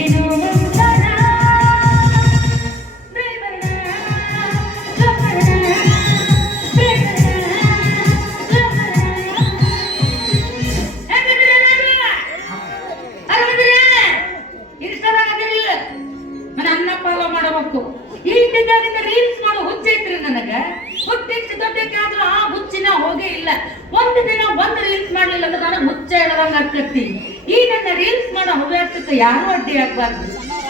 ಏನು ಮುಂದಣ ಮಾಡಬೇಕು. ಈಗಿದ್ದಾಗಿಂದ ರೀಲ್ಸ್ ಮಾಡೋ ಹುಚ್ಚೈತ್ರಿ ನನಗ. ಹುಟ್ಟಿಸಿ ದೊಡ್ಡಕ್ಕಾದ್ರೂ ಆ ಹುಚ್ಚಿನ ಹೋಗೇ ಇಲ್ಲ. ಒಂದು ದಿನ ಒಂದು ರೀಲ್ಸ್ ಮಾಡ್ಲಿಲ್ಲ ಅಂದ್ರೆ ನನಗೆ ಹುಚ್ಚ ಹೇಳದಂಗ ಆಗ್ತತಿ. ಈ ನನ್ನ ರೀಲ್ಸ್ ಮಾಡೋ ಹವ್ಯಾಸಕ್ಕೆ ಯಾರು ಅಡ್ಡಿ ಆಗ್ಬಾರ್ದು,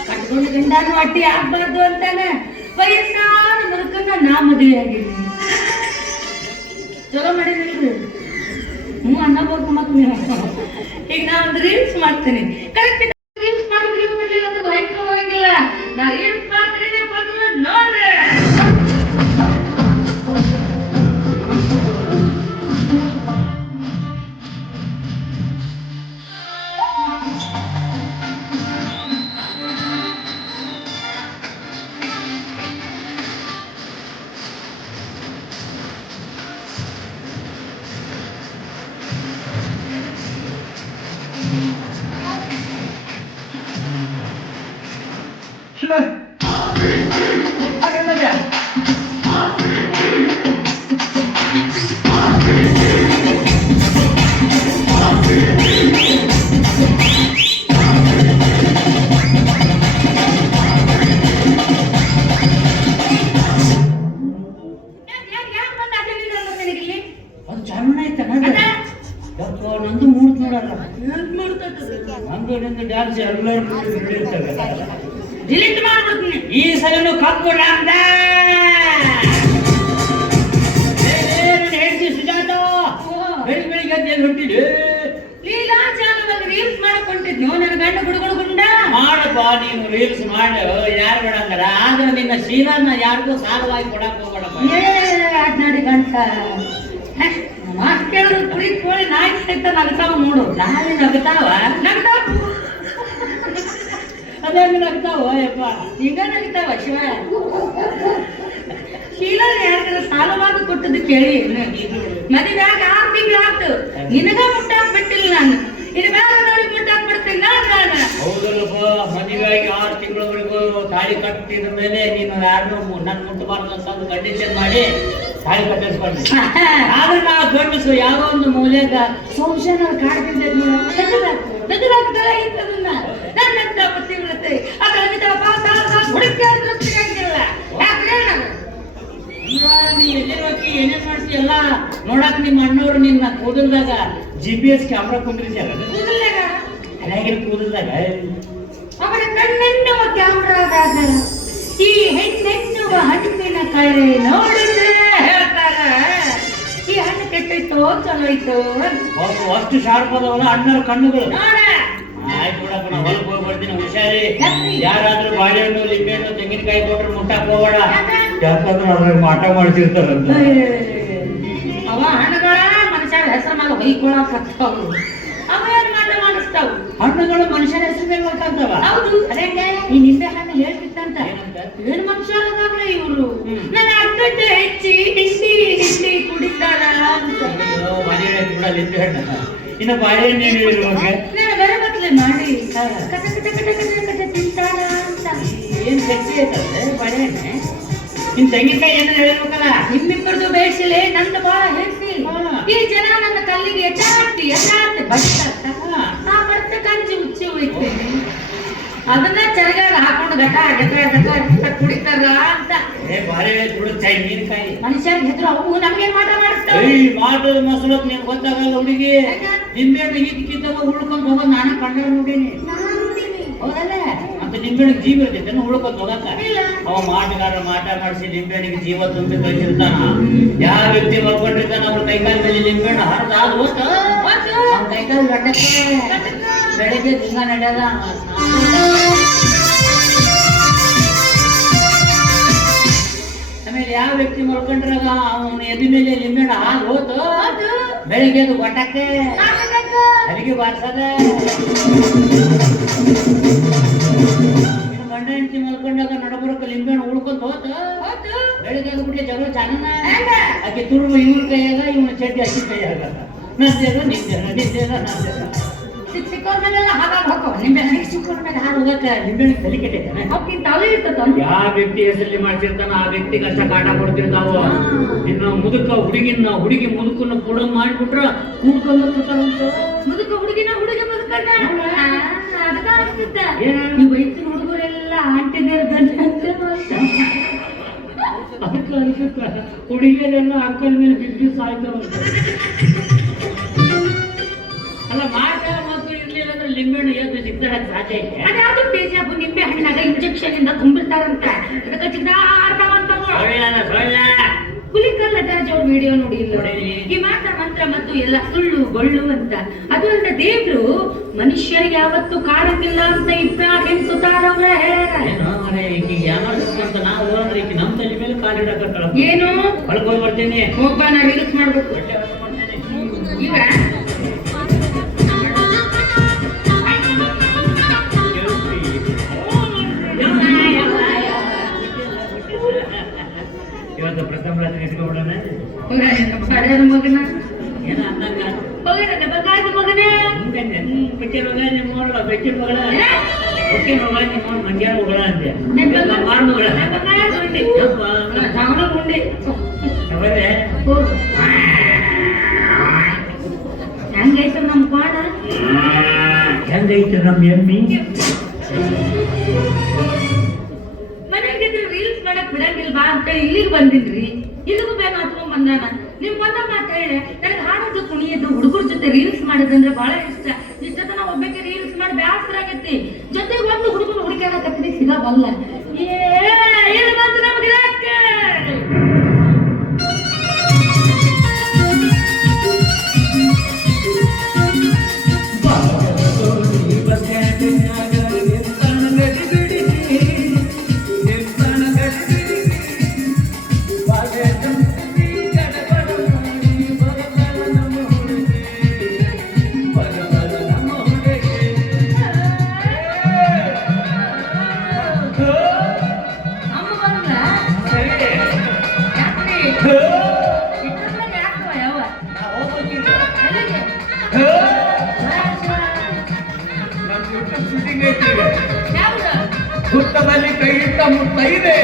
ಕಟ್ಕೊಂಡು ಗಂಡಾನು ಅಡ್ಡಿ ಆಗ್ಬಾರ್ದು ಅಂತಾನೆ ವಯಸ್ಸಾದ ಮುದುಕನ್ನ ನಾ ಮದುವೆ ಆಗಿದ್ದೀನಿ. ಚಲೋ ಮಾಡಿದ್ರಿ. ಅನ್ನಬಹುದು ಮತ್ತೆ ನೀವು. ಈಗ ನಾ ಒಂದು ರೀಲ್ಸ್ ಮಾಡ್ತೀನಿ, ಕರೆಕ್ಟ್ ರೀಲ್ಸ್ ಮಾಡಿದ್ರಿ ಹೋಗಿಲ್ಲ. ನಾ ರೀಲ್ಸ್ ಮಾಡ್ತೀನಿ ನೋಡ್ರಿ. ನಂದು ಮೂಡ್ ನೋಡಲ್ಲ, ನಂದು ನಿಂದು ಡ್ಯಾನ್ಸ್ ಎಲ್ಲರೂ ಡಿಲೀಟ್ ಮಾಡ್ಬಿಡ್ತೀನಿ ಈ ಸಲನು. ಕಪ್ಪು ರಾಮದ ಹೇಳ್ತಿ ಸುಜಾತ, ಬೆಳಿಗ್ಗೆ ಬೆಳಿಗ್ಗೆ ಎಲ್ಲಿ ಹೊಂಟಿದ್ವಿ? ಲೀಲಾ ಚಾನಲ್ ರೀಲ್ಸ್ ಮಾಡಕ್ ಹೊಂಟಿದ್ನು. ನನ್ನ ಗಂಡ ಗುಡುಗುಡು ಗುಂಡ ಮಾಡಪ್ಪ ನೀನು ರೀಲ್ಸ್ ಮಾಡ, ಯಾರು ಬೇಡಂಗಾರ. ಆದ್ರೆ ನಿನ್ನ ಶೀಲಾನ ಯಾರಿಗೂ ಸಾಲವಾಗಿ ಕೊಡಕ್ ಹೋಗ್ಬೇಡಪ್ಪ. ಆಡ್ನಾಡಿ ಗಂಟ ಮಾತು ಕೇಳಿದ್ರು ಕುರಿ ಕೋಳಿ ನಾಯಿ ಸಹಿತ ನಗ್ತಾವ ನೋಡು. ನಾಯಿ ನಗ್ತಾವ ನಗ್ತಾವ ಅದೇ ನಗ್ತಾವ ಯಪ್ಪ, ಈಗ ನಗ್ತಾವ. ಶಿವ ಶೀಲಾ ಯಾರ ಸಾಲವಾಗಿ ಕೊಟ್ಟದ್ದು ಕೇಳಿ. ಮದುವೆಯಾಗ 6 ತಿಂಗಳಾಯ್ತು, ನಿನಗ ಮುಟ್ಟಾಕ್ ಬಿಟ್ಟಿಲ್ಲ ನಾನು. ಇನ್ನು ಬೇರೆ ನೋಡಿ ಮುಟ್ಟಾಕ್ ಬಿಡ್ತೀನಿ ನಾನು. ಹೌದಲ್ಲಪ್ಪ, ಮದುವೆಯಾಗಿ 6 ತಿಂಗಳವರೆಗೂ ತಾಳಿ ಕಟ್ಟಿದ ಮೇಲೆ ನೀನು ಯಾರನ್ನೂ ನನ್ನ ಮುಟ್ಟಬಾರ್ದು ಅಂತ ಕಂಡೀಷನ್ ಮಾಡಿ ತಾಳಿ ಕಟ್ಟಿಸ್ಕೊಂಡು. ಆದ್ರೆ ನಾ ಗಂಡಸು ಯಾವ ಒಂದು ಮೂಲೆಗ ಸಂಶಯ ಕಾಡ್ತಿದ್ದೆ. ಬೆದರಾಗ್ತದೆ ಇಂಥದನ್ನ ನನ್ನಂತ ಬುದ್ಧಿ ಬೀಳುತ್ತೆ. ಅದ್ರ ಹುಡುಕಿಲ್ಲ ಯಾಕ್ರೆ ನೀ ಎಲ್ಲಿ ಹೋಗಿ ಏನೇನ್ ಮಾಡ್ತಿ ಎಲ್ಲ ನೋಡಕ್ ನಿಮ್ಮ ಅಣ್ಣವ್ರು ನಿನ್ನ ಕೂದಲ್ದಾಗ GPS ಕ್ಯಾಮ್ರಾ ಕುಂದ್ರಿಸ್ಯಾರ. ಕೂದಲ್ದಾಗ ಅದಾಗಿನ ಕೂದಲ್ದಾಗ ಅವರ ಕಣ್ಣೆನ್ನುವ ಕ್ಯಾಮ್ರಾದಾಗ ಈ ಹೆಣ್ಣೆನ್ನುವ ಹಣ್ಣಿನ ಕಳೆ ನೋಡಿದ್ರೆ ಹೇಳ್ತಾರ ಈ ಹಣ್ಣು ಕೆಟ್ಟೈತೋ ಚಲೋ ಐತೋ. ಅಷ್ಟು ಶಾರ್ಪ್ ಅದವಲ್ಲ ಅಣ್ಣರ ಕಣ್ಣುಗಳು. ಆಯ್ತು ಬಿಡಪ್ಪ, ನಾ ಹೊಲಕ್ಕೆ ಹೋಗಿ ಬರ್ತೀನಿ. ಹುಷಾರಿ. ಯಾರಾದ್ರೂ ಬಾಳೆಹಣ್ಣು ಲಿಂಬೆಹಣ್ಣು ತೆಂಗಿನಕಾಯಿ ಕೊಟ್ರೆ ಮುಟ್ಟಕ್ ಹೋಗೋಣ, ಯಾಕಂದ್ರೆ ಅದ್ರಾಗ ಮಾಟ ಮಾಡ್ತಿರ್ತಾರಂತ. ಅವ ಹಣ್ಣುಗಳ ಮನುಷ್ಯರ ಹೆಸರು ಮೇಲೆ ಹೊಯ್ಕೊಳಕತ್ತಾವು. ಅವ ಏನ್ ಮಾಟ ಮಾಡಿಸ್ತಾವ? ಹಣ್ಣುಗಳು ಮನುಷ್ಯರ ಹೆಸರು ಮೇಲೆ ಹೊಯ್ಕೊಂತಾವ. ಹೌದು, ಅದೇ ಈ ನಿಂಬೆ ಹಣ್ಣು ಹೇಳ್ತಿತ್ತಂತ. ಏನ್ ಮನುಷ್ಯರಾಗ್ಲಿ ಇವ್ರು ನನ್ನ ಅಕ್ಕಟ್ಟೆ ಹೆಚ್ಚಿ ಹಿಂಡಿ ಹಿಂಡಿ ಕುಡಿತಾರ ಅಂತ. ಬಿಡ ಲಿಂಬೆ ಹಣ್ಣು ಇನ್ನು ಬಾಳೆಹಣ್ಣು ನಾನು ಬರಬತ್ಲೆ ಮಾಡಿ ಕಟ ಕಟ ಕಟ ಕಟ ಕಟ ತಿಂತಾರ ಅಂತ. ಏನ್ ಗಟ್ಟಿ ಐತಲ್ಲ ಬಾಳೆಹಣ್ಣೆ. ನಿನ್ ತೆಂಗಿನಕಾಯಿ ಏನಾದ್ರು ಹೇಳ್ಬೇಕಲ್ಲ. ನಿಮ್ಮಿಬ್ಬರದು ಬೇಯಿಸಿಲೆ, ನಂದು ಬಾಳ ಹೇಳ್ತಿ. ಈ ಜನ ನನ್ನ ಕಲ್ಲಿಗೆ ಎಚಾಡ್ತಿ ಬಡ್ತ ಆ ಬಡ್ತ ಕಂಜಿ ಮುಚ್ಚಿ ಉಳಿತೇನೆ. ಅದನ್ನ ಚರಗಾಗ ಹಾಕೊಂಡು ಗಟ ಗಟ ಗಟ ಕುಡಿತಾರ ಅಂತ. ತೆಂಗಿನಕಾಯಿ ಮನುಷ್ಯರಿಗೆ ಹೆದ್ರು ಅವು ನಮ್ಗೇನ್ ಮಾಟ ಮಾಡಿಸ್ತಾವೆ. ಮಾಟದ ಮಸಲತ್ ನೀನ್ ಗೊತ್ತಾಗಲ್ಲ ಹುಡುಗಿ. ನಿಂಬೆಹಣ್ಣು ಇದಕ್ಕಿದ್ದಾಗ ಉಳ್ಕೊಂಡ್ ಹೋಗೋದು ನಾನು ಕಂಡ ನೋಡೀನಿ. ಹೌದಲ್ಲ, ಮತ್ತೆ ನಿಂಬೆಹಣ್ಣಿಗೆ ಜೀವ ಇರ್ತೈತೆ ಉಳ್ಕೊಂಡ್ ಹೋಗಕ್ಕ. ಅವ ಮಾಟಗಾರ ಮಾಟ ಮಾಡಿಸಿ ನಿಂಬೆಹಣ್ಣಿಗೆ ಜೀವ ತುಂಬಿ ಕಳಿಸಿರ್ತಾನ. ಯಾವ ವ್ಯಕ್ತಿ ಮಲ್ಕೊಂಡಿರ್ತಾನ ಅವ್ರ ಕೈಕಾಲ ಮೇಲೆ ನಿಂಬೆಹಣ್ಣು ಹರಿದ ಅವ್ನ ಕೈಕಾಲ ಗಡ್ಡಕ್ಕೆ ಬೆಳಿಗ್ಗೆ ತಿಂಗ ನಡೆಯದ. ಆಮೇಲೆ ಯಾವ ವ್ಯಕ್ತಿ ಮಲ್ಕೊಂಡ್ರಾಗ ಅವನ ಎದಿ ಮೇಲೆ ಲಿಂಬೆಹಣ್ಣು ಹಾಲು ಹೋತು ಬೆಳಿಗ್ಗೆ ಅದು ಒಟ್ಟಕ್ಕೆ ಅಲ್ಲಿಗೆ ಬಾರ್ಸದ. ಗಂಡ ಹೆಂಡತಿ ಮಲ್ಕೊಂಡಾಗ ನಡಬರಕ್ಕೆ ಲಿಂಬೆಹಣ್ಣು ಉಳ್ಕೊಂತ ಹೋತು ಬೆಳಿಗ್ಗೆ ಅದು ಬಿಟ್ಟೆ ಜಗಳ ಚಾನ ಆಕೆ ತುರುಬು ಇವ್ರ ಕೈಯಾಗ ಇವನ ಚಡ್ಡಿ ಹಸಿ ಕೈಯಾಗ. ನಂದೇನ ನಿಂದೇನ ನಿಂದೇನ ನಂದೇನ ಸಿಕ್ಕೋರ್ ಮೇಲೆಲ್ಲ ಹಾಗಾಗಿ ಹೋಗ್ತಾವ ನಿಂಬೆ ಸಿಕ್ಕೋರ್ ಮೇಲೆ ಹಾಡು ಹೋಗಕ್ಕ ನಿಂಬೆಹಣ್ಣು ತಲೆ ಕೆಟ್ಟೈತಾನೆ ಅವಕ್ಕಿಂತ ತಲೆ ಇರ್ತದ ಯಾವ ವ್ಯಕ್ತಿ ಹೆಸರಲ್ಲಿ ಮಾಡ್ತಿರ್ತಾನ ಆ ವ್ಯಕ್ತಿಗೆ ಅಷ್ಟ ಕಾಟ ಕೊಡ್ತಿರ್ತಾವ ಇನ್ನು ಮುದುಕ ಹುಡುಗಿ ಮುದುಕನ್ನ ಕೂಡ ಮಾಡ್ಬಿಟ್ರ ಕೂಡ್ಕೊಂಡು ಮುದುಕ ಹುಡುಗಿನ ಹುಡುಗಿ ಮುದುಕಣ್ಣ ಅದಕ್ಕ ಅನ್ಸುತ್ತ ನೀವು ವಯಸ್ಸಿನ ಹುಡುಗರೆಲ್ಲ ಆಂಟಿದೇರ್ ಅದಕ್ಕೆ ಅನ್ಸುತ್ತ ಹುಡುಗಿಯರೆಲ್ಲ ಅಂಕಲ್ ಮೇಲೆ ಬಿದ್ದು ಸಾಯ್ತಾವ ಅಲ್ಲ ಮಾತಾಡ ಮತ್ತು ಇರ್ಲಿಲ್ಲ ಅಂದ್ರೆ ಲಿಂಬೆಹಣ್ಣು ಎದ್ದು ಸಿಗ್ತಾರಕ್ಕೆ ಸಾಧ್ಯ ಐತೆ ಅದ್ಯಾವುದು ಬೇಜಾಬು ನಿಂಬೆ ಹಣ್ಣಿನಾಗ ಇಂಜೆಕ್ಷನ್ ಇಂದ ತುಂಬಿರ್ತಾರಂತ ಅದಕ್ಕೆ ಚಿತ್ತಾಡ್ತಾವಂತವ ಹುಲಿಕಲ್ಲ ಅವ್ರ ವಿಡಿಯೋ ನೋಡಿ ಈ ಮಾಟ ಮಂತ್ರ ಮತ್ತು ಎಲ್ಲ ಸುಳ್ಳು ಗೊಳ್ಳು ಅಂತ ಅದು ಅಲ್ಲ ದೇವ್ರು ಮನುಷ್ಯರಿಗೆ ಯಾವತ್ತು ಕಾಡಂಗಿಲ್ಲ ಅಂತ ಇಬ್ರಾಹಿಂ ಸುತಾರವ್ರೆ ನಾವು ಅಂದ್ರೆ ಈಗ ನಮ್ಮ ತಲೆ ಮೇಲೆ ಕಾಲಿಡಕ ಏನು ಹೊಳಗೋಗಿ ಬರ್ತೇನೆ ಹೋಗ್ಬ ನಾ ರೀಲ್ಸ್ ಮಾಡ್ಬೇಕು ಇವ ಇವತ್ತು ಪ್ರಥಮ ರಾತ್ರಿ ಇಟ್ಕೊಂಡ್ಬಿಡೋಣ ಬಡ್ಯಾದ ಮಗನ ಏನ ಅಂದಂಗ ಹೋಗಿರಲ್ಲ ಬಗಾದ ಮಗನೇ ಬೆಕ್ಕೆ ಮಗ ನಿಮ್ಮ ನೋಡಲ್ಲ ಬೆಕ್ಕೆ ಮಗಳ ಬೆಕ್ಕೆ ಮಗ ನಿಮ್ಮ ಮಂಡ್ಯ ಮಗಳ ಅಂತೆ ಮಾರ್ ಮಗಳ ಉಂಡೆ ಅವರೇ ಹೆಂಗೈತ ನಮ್ ಪಾಡ ಹೆಂಗೈತೆ ನಮ್ಮ ಎಮ್ಮಿ ಮನೆಗಿದ್ರೆ ರೀಲ್ಸ್ ಮಾಡಕ್ ಬಿಡಂಗಿಲ್ಲ ಬಾ ಅಂತ ಇಲ್ಲಿಗೆ ಬಂದಿನ್ರಿ ಇಲ್ಲಿಗೂ ಬೇಗ ಹತ್ಕೊಂಡ್ ಬಂದಾನ ನಿಮ್ ಒಂದ ಮಾತು ಹೇಳಿ ನನಗೆ ಹಾಡೋದು ಕುಣಿಯೋದು ಹುಡುಗರ ಜೊತೆ ರೀಲ್ಸ್ ಮಾಡೋದಂದ್ರೆ ಬಹಳ ಇಷ್ಟ ಇಷ್ಟತನ ಒಬ್ಬಕ್ಕೆ ರೀಲ್ಸ್ ಮಾಡಿ ಬ್ಯಾಸರ ಆಗೈತಿ ಜೊತೆಗೆ ಒಂದು ಹುಡುಗನ ಹುಡುಗಿಯಾಗ ಕತ್ತಿ ಸಿಗಬಲ್ಲ ಏನು ಬಂತು ನಮ್ಗೆ ಹುತ್ತದಲ್ಲಿ ಕೈ ಇಟ್ಟ ಮುತ್ತೈದೆ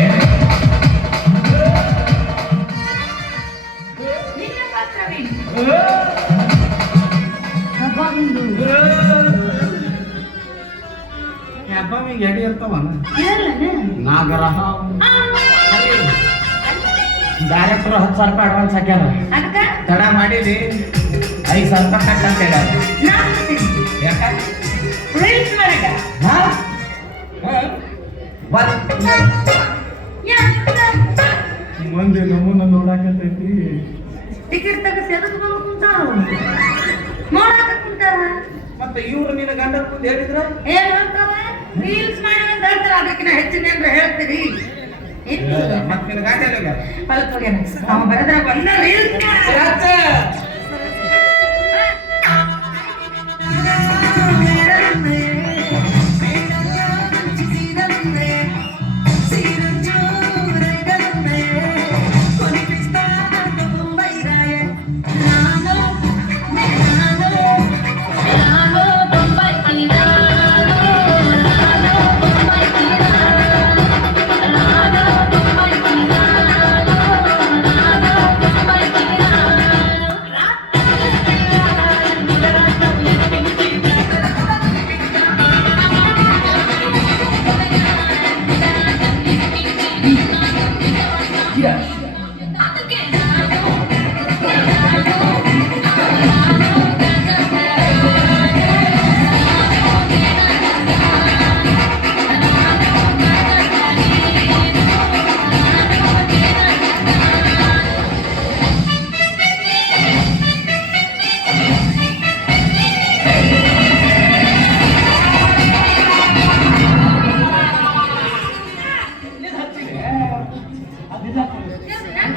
ಹಬ್ಬಮಿಗೆ ಎಡಿ ಇರ್ತಾವ ನಾಗರಹ ಡೈರೆಕ್ಟರ್ 10,000 ರೂಪಾಯಿ ಅಡ್ವಾನ್ಸ್ ಹಾಕ್ಯಾರ ತಡ ಮಾಡಿದಿ 5,000 ರೂಪಾಯಿ ಕಟ್ ಅಂತ ಹೇಳ್ಯಾರ ಯಾಕ ರೀಲ್ಸ್ ಮಾಡಕ ಮಂದಿ ನಮ್ಮನ್ನ ನೋಡಾಕತೈತಿ ಟಿಕೆಟ್ ತೆಗೆಸಿ ಅದಕ್ಕೆ ಬಂದು ಕುಂತಾರ ನೋಡಾಕ ಕುಂತಾರ ಮತ್ತೆ ಇವ್ರು ನಿನ್ನ ಗಂಡನ ಮುಂದೆ ಹೇಳಿದ್ರ ಏನ್ ಹೇಳ್ತಾರ ರೀಲ್ಸ್ ಮಾಡಿ ಅಂತ ಹೇಳ್ತಾರ ಅದಕ್ಕಿಂತ ಹೆಚ್ಚಿನ ಏನ್ರ ಹೇಳ್ತೀರಿ ಮತ್ತೆ ನಿನ್ನ ಗಂಡ ಎಲ್ಲಿಗ ಹೊಲಕ್ ಹೋಗ್ಯಾನ ಅವ ಬರದ್ರ ಬಂದ ರೀಲ್ಸ್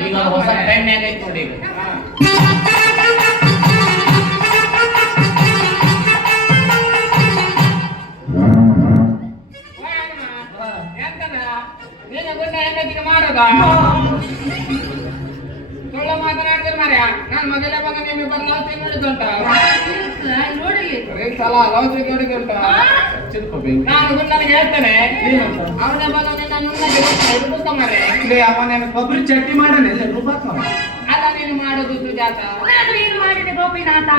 ಈಗ ಹೊಸ ಟ್ರೆಂಡ್ ಆಗೈತೆ ನೋಡಿ ಮಾತನಾಡಿದ್ರೆ ಮಾರ್ಯ ನಾನು ಮೊದಲೇ ಬಂದ ನಿಮಗೆ ಬರ್ಲಾಸ್ತಿ ನೋಡಿದಂತ ಕಾಣಿಸ್ತದ ನೋಡಿ ಸಲ ಲವ್ ಜೋಡಿಗೆ ಉಂಟು ಚಿತ್ಕೋಬೇಕು ನಾನು ನನಗೆ ಹೇಳ್ತೇನೆ ಏನಂತ ಅವನ ಬಂದ ನನ್ನ ಮಾರೆ ಅವನ ಕೊಬ್ಬರಿ ಚಟ್ನಿ ಮಾಡನೆ ರೂಪಾಕ್ ಅಲ್ಲ ನೀನು ಮಾಡೋದು ಸುಜಾತ ನಾನು ಏನು ಮಾಡಿದೆ ಗೋಪಿನಾಥ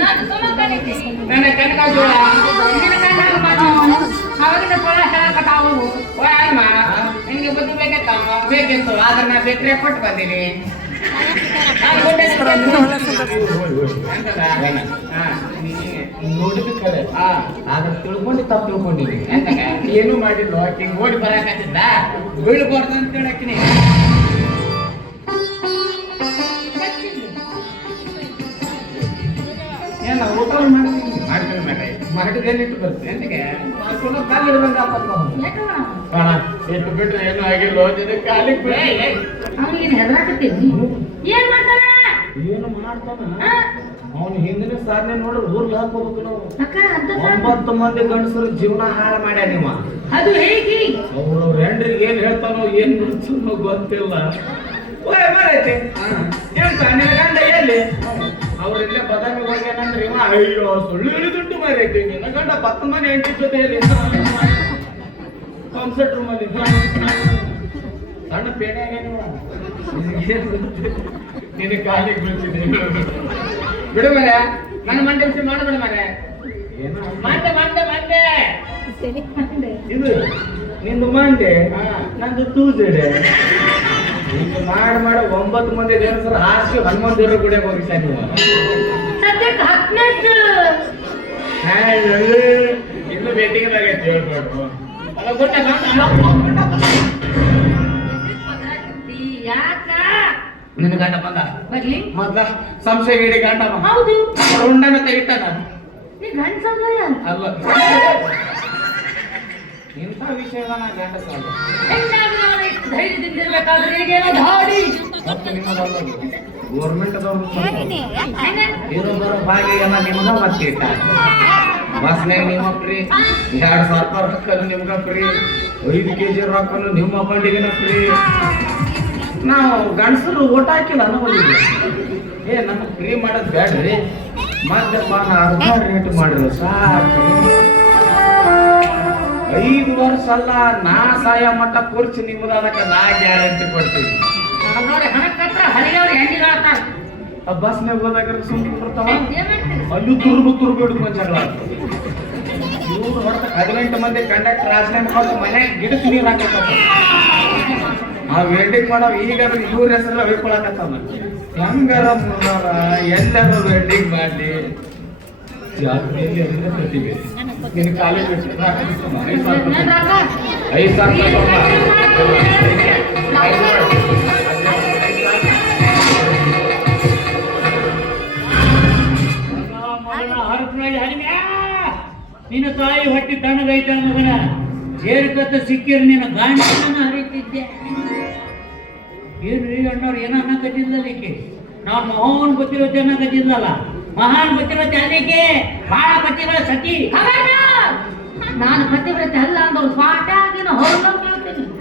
ನಾನು ಸುಮಕ್ಕನಿದ್ದೀನಿ ನನ್ನ ಕನಕಾಜೋಳ ಅವಾಗಿನ ಪೊಳ ಹೇಳಕತ್ತಾವು ಅಮ್ಮ ನಿನಗೆ ಬುದ್ಧಿ ಬೇಕಿತ್ತು ಆದ್ರೆ ನಾ ಬೇಕ್ರೆ ಕೊಟ್ಟು ಬಂದೀನಿ ನೋಡಿದ ಕರೆ ಆದ್ರೆ ತಿಳ್ಕೊಂಡು ತಪ್ಪು ತಿಳ್ಕೊಂಡಿನಿ ಏನು ಮಾಡಿಲ್ಲ ಆಕಿ ಓಡಿ ಬರಕತ್ತಿದ್ದ ಬೀಳ್ಬಾರ್ದು ಅಂತ ಹೇಳಕ್ಕಿನಿ ಏನ ಊಟ ಮಾಡ್ತೀನಿ ಮಾಡ್ತೀನಿ ಮೇಡಮ್ ಮಾಡಿದೇನಿಟ್ಟು ಬರ್ತೀನಿ ಎಂತಕ್ಕೆ ಮಾಡ್ಕೊಂಡು ಕಾಲು ಇಡ್ಬೇಕು ಬಾಣ ಇಟ್ಟು ಬಿಟ್ಟು ಏನು ಆಗಿಲ್ಲ ಜನ ಕಾಲಿಗೆ ಬಿಡ ಅವನಿಗೇನು ಹೆದರಾಕತ್ತೀನಿ ಏನ್ ಮಾಡ್ತಾನ ಏನು ಮಾಡ್ತಾನ ಅವನು ಹಿಂದಿನ ಸಾಧನೆ ನೋಡ್ರಿ ಊರ್ಗೆ ಹಾಕೋಬೇಕು ನಾವು ಅಕ್ಕ ಅಂತ 9 ಮಂದಿ ಗಂಡಸರು ಜೀವನ ಹಾಳು ಮಾಡ್ಯ ನಿಮ್ಮ ಅದು ಹೇಗೆ ಅವ್ರವ್ರ ಹೆಂಡ್ರಿಗೆ ಏನ್ ಹೇಳ್ತಾನೋ ಏನ್ ಮಾಡ್ತಾನೋ ಗೊತ್ತಿಲ್ಲ ಓಯ್ ಬರೈತಿ ಹೇಳ್ತ ನಿನ್ನ ಗಂಡ ಎಲ್ಲಿ ಅವ್ರಿಲ್ಲೇ ಬದಾಮಿ ಹೋಗ್ಯಾನಂದ್ರೆ ಇವ ಅಯ್ಯೋ ಸುಳ್ಳು ಹೇಳಿದುಂಟು ಮರೈತಿ ನಿನ್ನ ಗಂಡ 10 ಮನೆ ಹೆಂಡತಿ ಜೊತೆಯಲ್ಲಿ ಕಾನ್ಸರ್ಟ್ ರೂಮಲ್ಲಿ ಸಣ್ಣ ಪೇಣೆ ಆಗ್ಯಾನಿವ ನಿನ್ನ ಕಾಲಿಗೆ ಬೀಳ್ತೀನಿ ಬಿಡು ಮರ ನನ್ನ ಮಂಡೆ ವಿಷಯ ಮಾಡಬೇಡ ಮರ ಏನೋ ಮಂಡೆ ಮಂಡೆ ಮಂಡೆ ಇದು ನಿಂದು ಮಂಡೆ ನಂದು ತೂಜಡೆ ಈಗ ಮಾಡಿ 9 ಮಂದಿ ದೇವಸರು ಹಾಸಿ 11 ದೇವ್ರ ಗುಡಿ ಹೋಗಿ ಸರ್ ನೀವು ಸದ್ಯಕ್ಕೆ 10 ಇನ್ನು ಬೇಟಿಗೆ ಆಗೈತೆ ಹೇಳ್ಬೇಕು ಅಲ್ಲ ಗೊತ್ತ ಯಾಕ ನಿನ್ನ ಗಂಡ ಬಂದ ಬರ್ಲಿ ಮೊದ್ಲ ಸಂಶಯ ಗಿಡಿ ಗಂಡ ಹೌದು ಉಂಡನ ತೆಗಿತಾನ ನೀ ಗಂಡಸಲ್ಲ ಅಲ್ಲ ಇಂಥ ವಿಷಯದ ನಾ ಗಂಡ ಸಾಲ ಧೈರ್ಯದಿಂದ ಇರ್ಬೇಕಾದ್ರೆ ಈಗೇನೋ ಧಾಡಿ ಮತ್ತು ನಿಮ್ಮದಲ್ಲ ಗೋರ್ಮೆಂಟ್ ಅದವ್ರು ಇರೋ ಬರೋ ಭಾಗ್ಯ ಎಲ್ಲ ನಿಮ್ಗ ಮತ್ತೆ ಇಟ್ಟ ಬಸ್ನಾಗ ನಿಮ್ಮ ಫ್ರೀ 2,000 ರೂಪಾಯಿ ರೊಕ್ಕನು ನಿಮ್ಗ ಫ್ರೀ 5 kg ರೊಕ್ಕನು ನಿಮ್ಮ ಅಕೌಂಟಿಗೆನ ಫ್ರೀ ನಾವು ಗಂಡಸರು ಓಟ್ ಹಾಕಿಲ್ಲ ಅನ್ನೋದಿಲ್ಲ ನಮಗೆ ಫ್ರೀ ಮಾಡೋದು ಬೇಡ್ರಿ ಮದ್ಯಪಾನ ಅರ್ಧ ರೇಟ್ ಮಾಡಿರೋ ಸಾಕು 5 ವರ್ಷ ಅಲ್ಲ ನಾ ಸಾಯ ಮಟ್ಟ ಖರ್ಚು ನಿಮ್ಮದಕ್ಕ ನಾ ಗ್ಯಾರಂಟಿ ಕೊಡ್ತೀವಿ ನೋಡಿ ಹಣ ಕಟ್ಟ ಹರಿಯವ್ರು ಹೆಂಡಿಗಾಡ್ತಾರ ಆ ಬಸ್ನಾಗ ಹೋದಾಗ ಸುಮ್ಮನೆ ಬರ್ತಾವ ಅಲ್ಲೂ ತುರ್ಬು ಹಿಡ್ಕೊಂಡು ಜಗಳ ಇವ್ರು ಹೊಡೆದ 18 ಮಂದಿ ಕಂಡಕ್ಟರ್ ರಾಜೀನಾಮೆ ಕೊಟ್ಟು ಮನ್ಯಾಗ ಗಿಡಕ್ಕೆ ನೀರು ಹಾಕತ್ತ ಆ ವೆಲ್ಡಿಂಗ್ ಮಾಡೋ ಈಗ ಇವ್ರ ಹೆಸರೆಲ್ಲ ಹೊಯ್ಕೊಳಕತ್ತಾನ ಹೆಂಗಾರ ಮುನ್ನೋರ ಎಲ್ಲರೂ ವೆಲ್ಡಿಂಗ್ ಮಾಡಿ ಜಾತ್ರೆಯಲ್ಲಿ ಅದನ್ನ ಕಟ್ಟಿವೆ ನಿನ್ನ ಕಾಲೇಜ್ ಬಿಟ್ಟು 5,000 ನಿನ್ನ ತಾಯಿ ಹೊಟ್ಟಿ ತಣ್ಣಗೈತ ಮಗನ ಏರ್ಕತ್ತ ಸಿಕ್ಕಿರ್ ನಿನ್ನ ಗಾಂಡನ ಹರಿತಿದ್ದೆ ಏನ್ರಿ ಅಣ್ಣವ್ರು ಏನೋ ಅನ್ನಕತ್ತಿದ್ದಲ್ಲ ಈಕೆ ನಾವು ಮಹಾನ್ ಗೊತ್ತಿರೋತ್ತೆ ಅನ್ನಕತ್ತಿದ್ದಲ್ಲ ಮಹಾನ್ ಗೊತ್ತಿರೋತ್ತೆ ಅಲ್ಲಿಗೆ ಬಹಳ ಗೊತ್ತಿರೋ ಸತಿ ನಾನು ಪತಿವ್ರತೆ ಅಲ್ಲ ಅಂದವ್ರು ಸ್ವಾಟ ಹೊರಗೆ